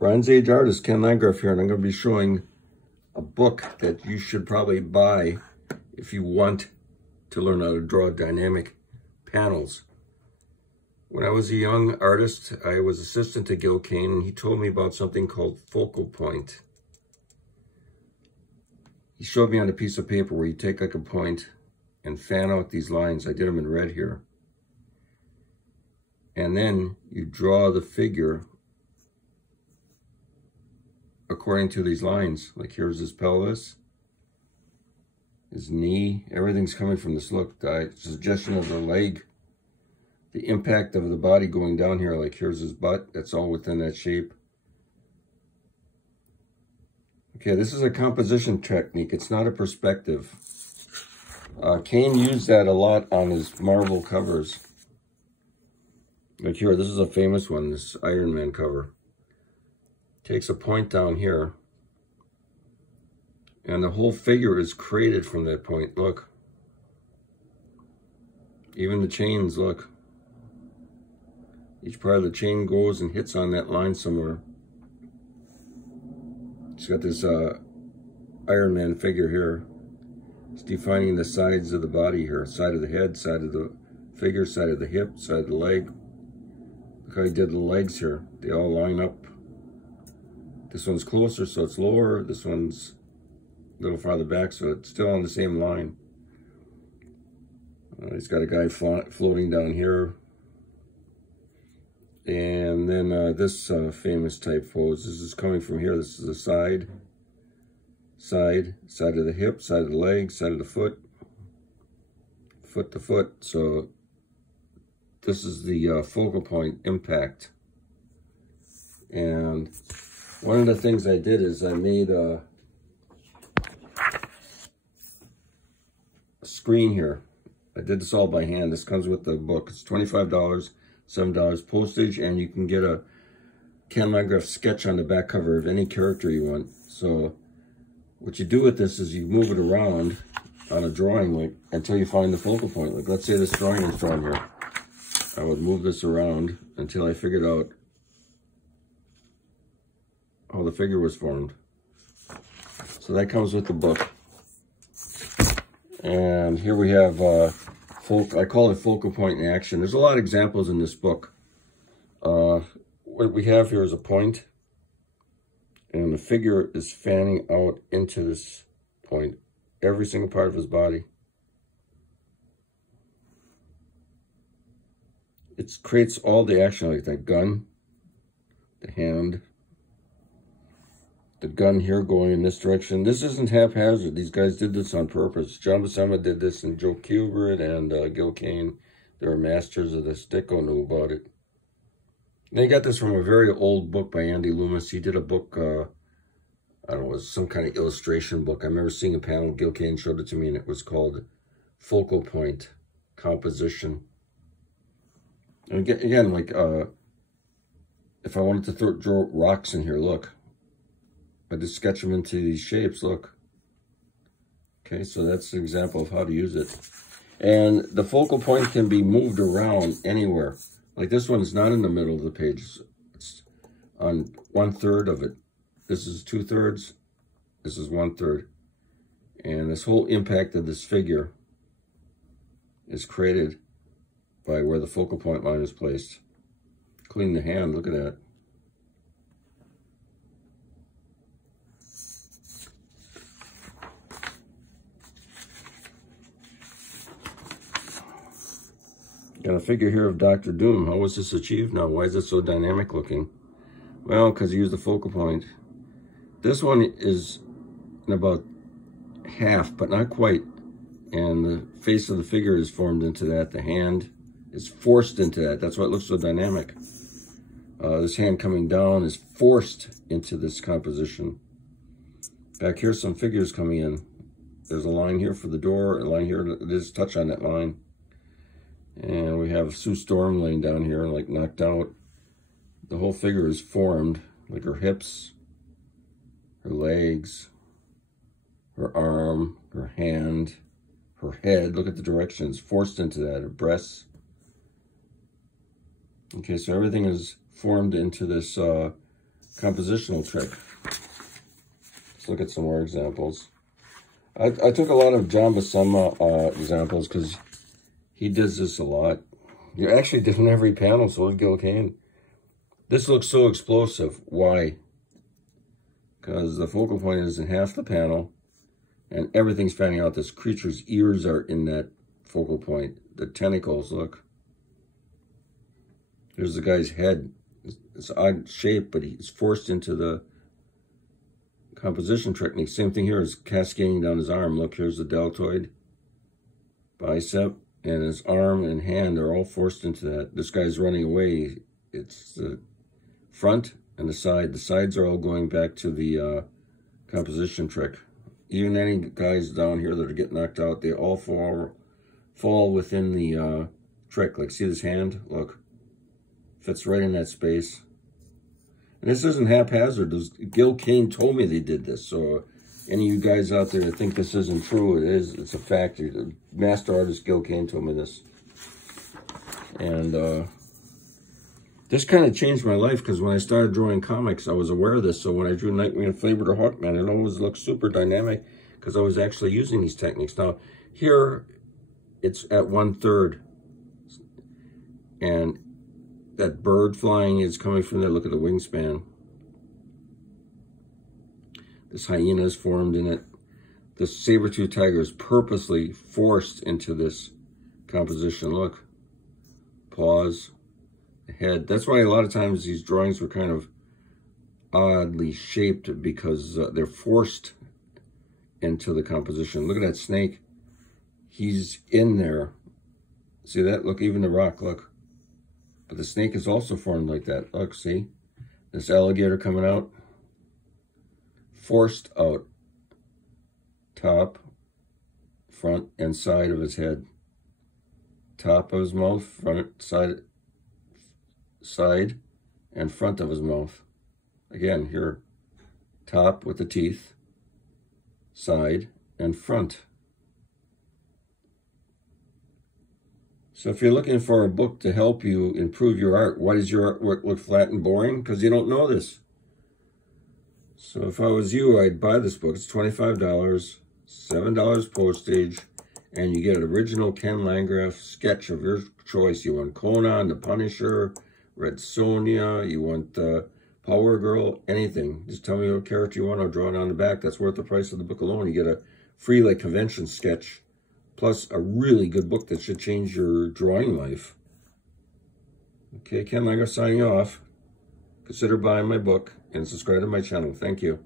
Bronze Age artist Ken Landgraf here, and I'm going to be showing a book that you should probably buy if you want to learn how to draw dynamic panels. When I was a young artist, I was assistant to Gil Kane, and he told me about something called focal point. He showed me on a piece of paper where you take like a point and fan out these lines. I did them in red here. And then you draw the figure according to these lines. Like here's his pelvis, his knee, everything's coming from this look. The suggestion of the leg, the impact of the body going down here, like here's his butt, that's all within that shape. Okay, this is a composition technique, it's not a perspective. Kane used that a lot on his Marvel covers. Like here, this is a famous one, this Iron Man cover. Takes a point down here, and the whole figure is created from that point. Look. Even the chains, look. Each part of the chain goes and hits on that line somewhere. It's got this Iron Man figure here. It's defining the sides of the body here. Side of the head, side of the figure, side of the hip, side of the leg. Look how he did the legs here. They all line up. This one's closer, so it's lower. This one's a little farther back, so it's still on the same line. He's got a guy floating down here. And then this famous type pose. This is coming from here. This is the side of the hip, side of the leg, side of the foot, foot to foot. So this is the focal point impact. And one of the things I did is I made a screen here. I did this all by hand. This comes with the book. It's $25, $7 postage, and you can get a Ken Landgraf sketch on the back cover of any character you want. So what you do with this is you move it around on a drawing like until you find the focal point. Like let's say this drawing is drawn here. I would move this around until I figured out how the figure was formed. So that comes with the book. And here we have, I call it focal point in action. There's a lot of examples in this book. What we have here is a point, and the figure is fanning out into this point, every single part of his body. It creates all the action, like that gun, the hand, the gun here going in this direction. This isn't haphazard. These guys did this on purpose. John Buscema did this, and Joe Kubert and Gil Kane. They were masters of this. Dicko knew about it. They got this from a very old book by Andy Loomis. He did a book, I don't know, it was some kind of illustration book. I remember seeing a panel, Gil Kane showed it to me, and it was called Focal Point Composition. And again, like, if I wanted to draw rocks in here, look. I just sketch them into these shapes, look. Okay, so that's an example of how to use it. And the focal point can be moved around anywhere. Like this one is not in the middle of the page. It's on 1/3 of it. This is 2/3. This is 1/3. And this whole impact of this figure is created by where the focal point line is placed. Including the hand, look at that. Got a figure here of Dr. Doom. How was this achieved now? Why is it so dynamic looking? Well, because he used the focal point. This one is in about half, but not quite. And the face of the figure is formed into that. The hand is forced into that. That's why it looks so dynamic. This hand coming down is forced into this composition. Back here, some figures coming in. There's a line here for the door, a line here. Just touch on that line. And we have Sue Storm laying down here, like knocked out. The whole figure is formed, like her hips, her legs, her arm, her hand, her head. Look at the directions, forced into that, her breasts. Okay, so everything is formed into this compositional trick. Let's look at some more examples. I took a lot of John Buscema examples because he does this a lot. You actually did in every panel, so did Gil Kane. This looks so explosive. Why? Because the focal point is in half the panel, and everything's fanning out. This creature's ears are in that focal point. The tentacles, look. Here's the guy's head. It's odd shape, but he's forced into the composition technique. Same thing here is cascading down his arm. Look, here's the deltoid, bicep, and his arm and hand are all forced into that. This guy's running away. It's the front and the side. The sides are all going back to the composition trick. Even any guys down here that are getting knocked out, they all fall within the trick. Like, see this hand? Look. Fits right in that space. And this isn't haphazard. Gil Kane told me they did this. So any of you guys out there that think this isn't true, it is. It's a fact. The master artist Gil Kane told me this. And this kind of changed my life because when I started drawing comics, I was aware of this. So when I drew Nightwing and Flavor to Hawkman, it always looked super dynamic because I was actually using these techniques. Now, here, it's at 1/3. And that bird flying is coming from there. Look at the wingspan. This hyena is formed in it. The saber-tooth tiger is purposely forced into this composition. Look. Paws. The head. That's why a lot of times these drawings were kind of oddly shaped because they're forced into the composition. Look at that snake. He's in there. See that? Look, even the rock, look. But the snake is also formed like that. Look, see? This alligator coming out. Forced out. Top, front, and side of his head. Top of his mouth, front, side, and front of his mouth. Again, here. Top with the teeth. Side, and front. So if you're looking for a book to help you improve your art, why does your artwork look flat and boring? Because you don't know this. So if I was you, I'd buy this book. It's $25, $7 postage, and you get an original Ken Landgraf sketch of your choice. You want Conan, the Punisher, Red Sonja, you want Power Girl, anything. Just tell me what character you want. I'll draw it on the back. That's worth the price of the book alone. You get a free like convention sketch, plus a really good book that should change your drawing life. Okay, Ken Landgraf signing off. Consider buying my book and subscribe to my channel. Thank you.